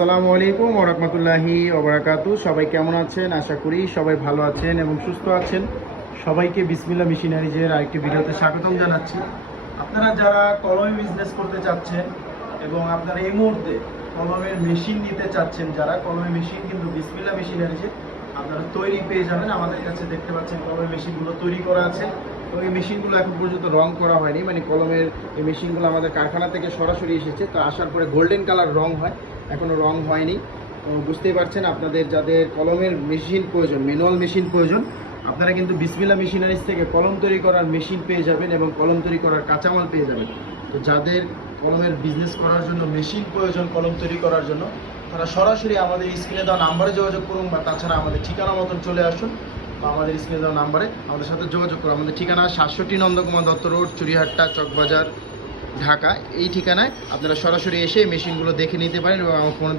আসসালামু আলাইকুম ওয়া রাহমাতুল্লাহি ওয়া বারাকাতুহু। সবাই কেমন আছেন? আশা করি সবাই ভালো আছেন এবং সুস্থ আছেন। সবাইকে বিসমিল্লাহ মেশিনারিজের আরেকটি ভিডিওতে স্বাগতম জানাচ্ছি। আপনারা যারা কলমে বিজনেস করতে চাচ্ছেন এবং আপনারা এই মুহূর্তে কলমের মেশিন নিতে চাচ্ছেন, যারা কলমের মেশিন কিন্তু বিসমিল্লাহ মেশিনারিজে আপনারা তৈরি পেয়ে যাবেন। আমাদের কাছে দেখতে পাচ্ছেন কলমের মেশিনগুলো তৈরি করা আছে এবং এই মেশিনগুলো এখন পর্যন্ত রং করা হয়নি, মানে কলমের এই মেশিনগুলো আমাদের কারখানা থেকে সরাসরি এসেছে, তো আসার পরে গোল্ডেন কালার রং হয়, এখনও রং হয়নি। তো বুঝতেই পারছেন, আপনাদের যাদের কলমের মেশিন প্রয়োজন, ম্যানুয়াল মেশিন প্রয়োজন, আপনারা কিন্তু বিসমিল্লাহ মেশিনারিজ থেকে কলম তৈরি করার মেশিন পেয়ে যাবেন এবং কলম তৈরি করার কাঁচামাল পেয়ে যাবেন। তো যাদের কলমের বিজনেস করার জন্য মেশিন প্রয়োজন কলম তৈরি করার জন্য, তারা সরাসরি আমাদের স্ক্রিনে দেওয়া নাম্বারে যোগাযোগ করুন, বা তাছাড়া আমাদের ঠিকানা মতন চলে আসুন, বা আমাদের স্ক্রিনে দেওয়া নাম্বারে আমাদের সাথে যোগাযোগ করুন। আমাদের ঠিকানা 67 নন্দকুমার দত্ত রোড, চুরিহাট্টা, চকবাজার, ঢাকা। এই ঠিকানায় আপনারা সরাসরি এসে মেশিনগুলো দেখে নিতে পারেন এবং আমার ফোনে